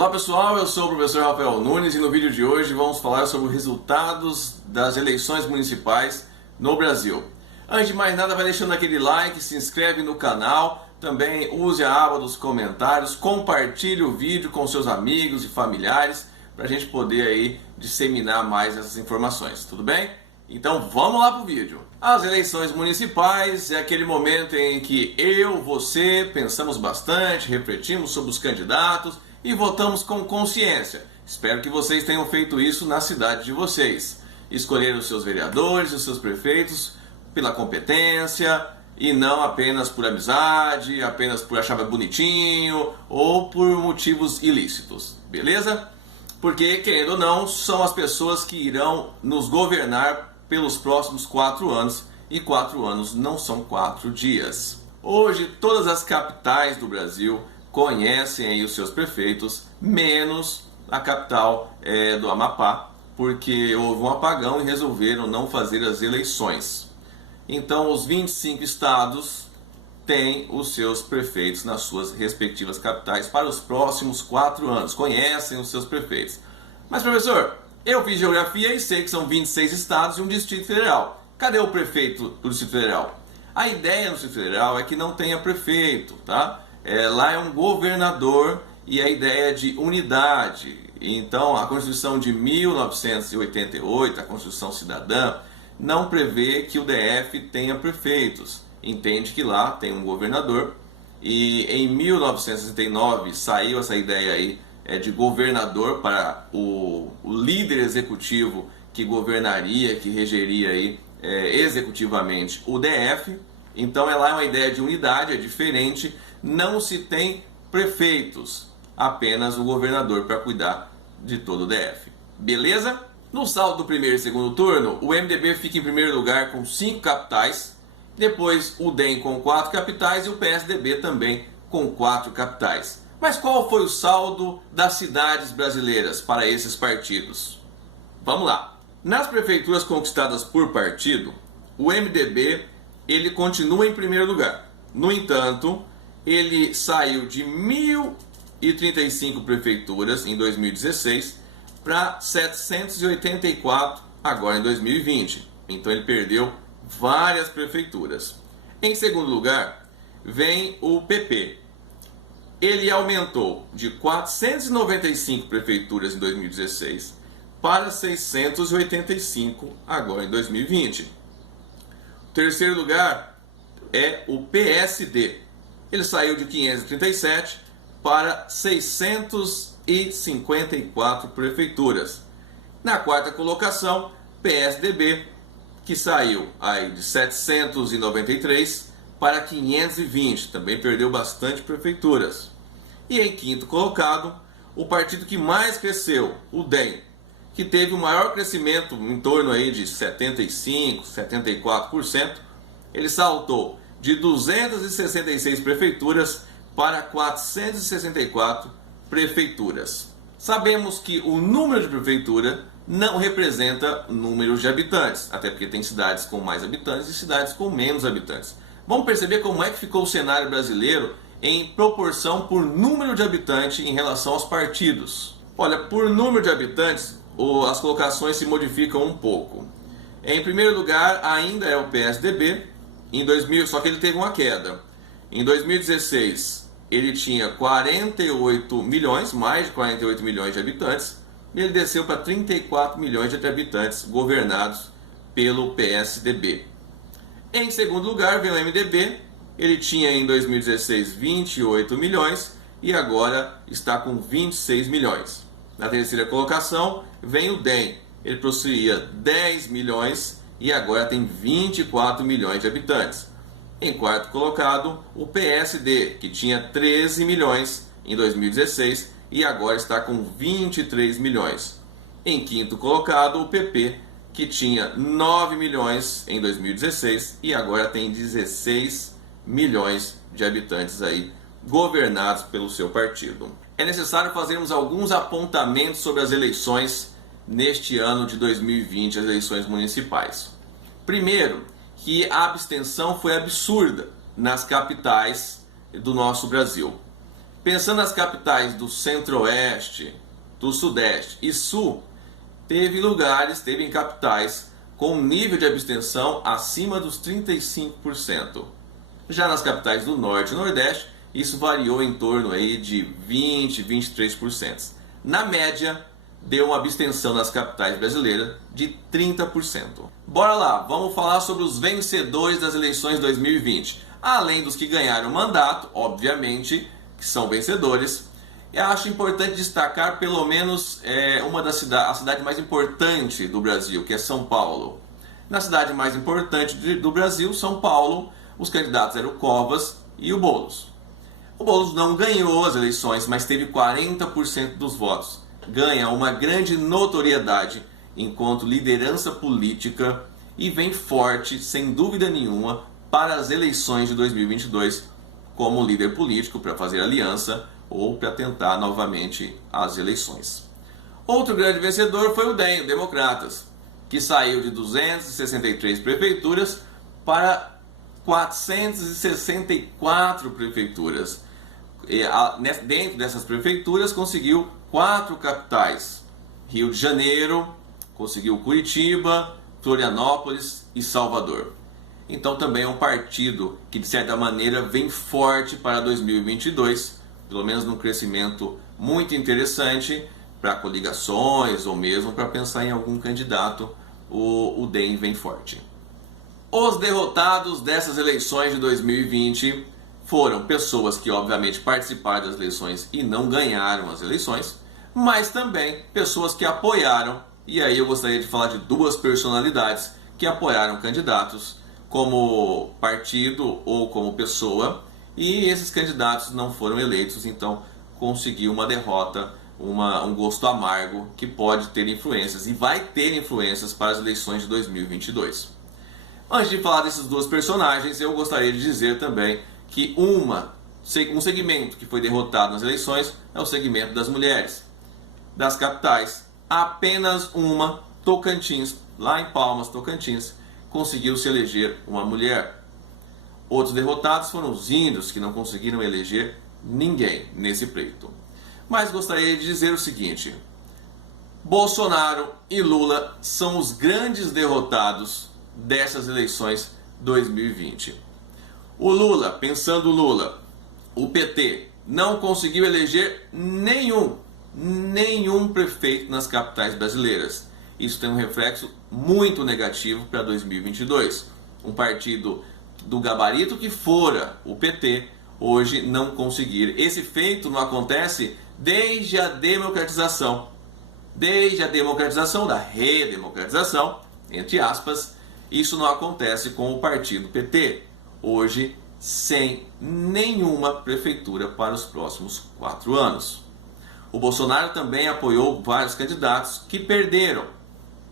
Olá pessoal, eu sou o professor Rafael Nunes e no vídeo de hoje vamos falar sobre os resultados das eleições municipais no Brasil. Antes de mais nada, vai deixando aquele like, se inscreve no canal, também use a aba dos comentários, compartilhe o vídeo com seus amigos e familiares para a gente poder aí disseminar mais essas informações, tudo bem? Então vamos lá para o vídeo. As eleições municipais é aquele momento em que eu, você, pensamos bastante, refletimos sobre os candidatos e votamos com consciência. Espero que vocês tenham feito isso na cidade de vocês. Escolher os seus vereadores, os seus prefeitos pela competência e não apenas por amizade, apenas por achar bonitinho ou por motivos ilícitos, beleza? Porque, querendo ou não, são as pessoas que irão nos governar pelos próximos 4 anos e 4 anos não são 4 dias. Hoje, todas as capitais do Brasil conhecem aí os seus prefeitos, menos a capital do Amapá, porque houve um apagão e resolveram não fazer as eleições. Então, os 25 estados têm os seus prefeitos nas suas respectivas capitais para os próximos 4 anos, conhecem os seus prefeitos. Mas, professor, eu fiz geografia e sei que são 26 estados e um Distrito Federal. Cadê o prefeito do Distrito Federal? A ideia no Distrito Federal é que não tenha prefeito, tá? Lá é um governador e a ideia é de unidade. Então, a Constituição de 1988, a Constituição Cidadã, não prevê que o DF tenha prefeitos. Entende que lá tem um governador e em 1969 saiu essa ideia aí de governador para o líder executivo que governaria, que regeria aí, executivamente o DF. Então lá é uma ideia de unidade, é diferente, não se tem prefeitos, apenas o governador para cuidar de todo o DF. Beleza? No saldo do primeiro e segundo turno, o MDB fica em primeiro lugar com 5 capitais, depois o DEM com 4 capitais e o PSDB também com 4 capitais. Mas qual foi o saldo das cidades brasileiras para esses partidos? Vamos lá. Nas prefeituras conquistadas por partido, o MDB ele continua em primeiro lugar. No entanto, ele saiu de 1.035 prefeituras em 2016 para 784 agora em 2020. Então ele perdeu várias prefeituras. Em segundo lugar, vem o PP. Ele aumentou de 495 prefeituras em 2016 para 685 agora em 2020. O terceiro lugar é o PSD. Ele saiu de 537 para 654 prefeituras. Na quarta colocação, PSDB, que saiu aí de 793 para 520, também perdeu bastante prefeituras. E em quinto colocado, o partido que mais cresceu, o DEM, que teve o maior crescimento em torno aí de 75%, 74%, ele saltou de 266 prefeituras para 464 prefeituras. Sabemos que o número de prefeitura não representa números de habitantes, até porque tem cidades com mais habitantes e cidades com menos habitantes. Vamos perceber como é que ficou o cenário brasileiro em proporção por número de habitantes em relação aos partidos. Olha, por número de habitantes, as colocações se modificam um pouco. Em primeiro lugar, ainda é o PSDB, só que ele teve uma queda. Em 2016, ele tinha 48 milhões, mais de 48 milhões de habitantes, e ele desceu para 34 milhões de habitantes governados pelo PSDB. Em segundo lugar, vem o MDB, ele tinha em 2016 28 milhões e agora está com 26 milhões. Na terceira colocação, vem o DEM, ele possuía 10 milhões e agora tem 24 milhões de habitantes. Em quarto colocado, o PSD, que tinha 13 milhões em 2016 e agora está com 23 milhões. Em quinto colocado, o PP, que tinha 9 milhões em 2016 e agora tem 16 milhões de habitantes aí governados pelo seu partido. É necessário fazermos alguns apontamentos sobre as eleições neste ano de 2020, as eleições municipais. Primeiro, que a abstenção foi absurda nas capitais do nosso Brasil. Pensando nas capitais do Centro-Oeste, do Sudeste e Sul, teve em capitais com nível de abstenção acima dos 35%. Já nas capitais do Norte e Nordeste, isso variou em torno aí de 20, 23%. Na média, deu uma abstenção nas capitais brasileiras de 30%. Bora lá, vamos falar sobre os vencedores das eleições 2020. Além dos que ganharam mandato, obviamente, que são vencedores, eu acho importante destacar pelo menos a cidade mais importante do Brasil, que é São Paulo. Na cidade mais importante do Brasil, São Paulo, os candidatos eram o Covas e o Boulos. O Boulos não ganhou as eleições, mas teve 40% dos votos. Ganha uma grande notoriedade enquanto liderança política e vem forte, sem dúvida nenhuma, para as eleições de 2022 como líder político para fazer aliança ou para tentar novamente as eleições. Outro grande vencedor foi o DEM, o Democratas, que saiu de 263 prefeituras para 464 prefeituras. E, dentro dessas prefeituras conseguiu 4 capitais: Rio de Janeiro, conseguiu Curitiba, Florianópolis e Salvador. Então também é um partido que de certa maneira vem forte para 2022, pelo menos num crescimento muito interessante para coligações ou mesmo para pensar em algum candidato. O DEM vem forte. Os derrotados dessas eleições de 2020 foram pessoas que obviamente participaram das eleições e não ganharam as eleições, mas também pessoas que apoiaram, e aí eu gostaria de falar de 2 personalidades que apoiaram candidatos como partido ou como pessoa, e esses candidatos não foram eleitos, então conseguiu uma derrota, um gosto amargo que pode ter influências e vai ter influências para as eleições de 2022. Antes de falar desses 2 personagens, eu gostaria de dizer também que um segmento que foi derrotado nas eleições é o segmento das mulheres. Das capitais, apenas uma, Tocantins, lá em Palmas, Tocantins, conseguiu se eleger uma mulher. Outros derrotados foram os índios, que não conseguiram eleger ninguém nesse pleito. Mas gostaria de dizer o seguinte: Bolsonaro e Lula são os grandes derrotados dessas eleições 2020. O Lula, pensando Lula, o PT não conseguiu eleger nenhum prefeito nas capitais brasileiras. Isso tem um reflexo muito negativo para 2022. Um partido do gabarito que fora o PT, hoje não conseguir. Esse feito não acontece desde a democratização. Desde a democratização, da redemocratização, entre aspas, isso não acontece com o partido PT. Hoje, sem nenhuma prefeitura para os próximos 4 anos. O Bolsonaro também apoiou vários candidatos que perderam.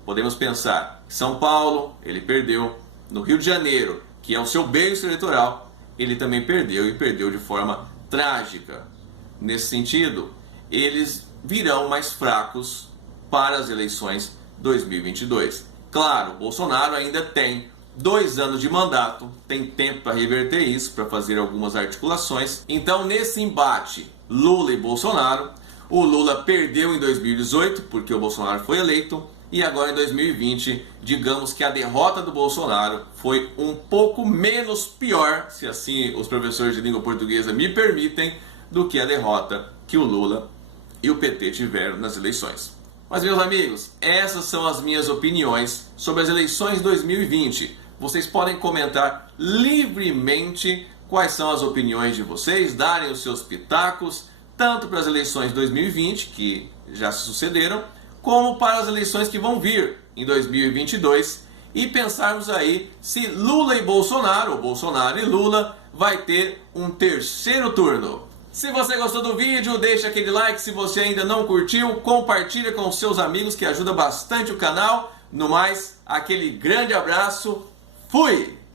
Podemos pensar em São Paulo, ele perdeu. No Rio de Janeiro, que é o seu berço eleitoral, ele também perdeu, e perdeu de forma trágica. Nesse sentido, eles virão mais fracos para as eleições 2022. Claro, o Bolsonaro ainda tem 2 anos de mandato, tem tempo para reverter isso, para fazer algumas articulações. Então, nesse embate Lula e Bolsonaro, o Lula perdeu em 2018, porque o Bolsonaro foi eleito, e agora em 2020, digamos que a derrota do Bolsonaro foi um pouco menos pior, se assim os professores de língua portuguesa me permitem, do que a derrota que o Lula e o PT tiveram nas eleições. Mas, meus amigos, essas são as minhas opiniões sobre as eleições 2020. Vocês podem comentar livremente quais são as opiniões de vocês, darem os seus pitacos, tanto para as eleições 2020, que já se sucederam, como para as eleições que vão vir em 2022, e pensarmos aí se Lula e Bolsonaro, ou Bolsonaro e Lula, vai ter um 3º turno. Se você gostou do vídeo, deixa aquele like. Se você ainda não curtiu, compartilha com seus amigos, que ajuda bastante o canal. No mais, aquele grande abraço. Fui!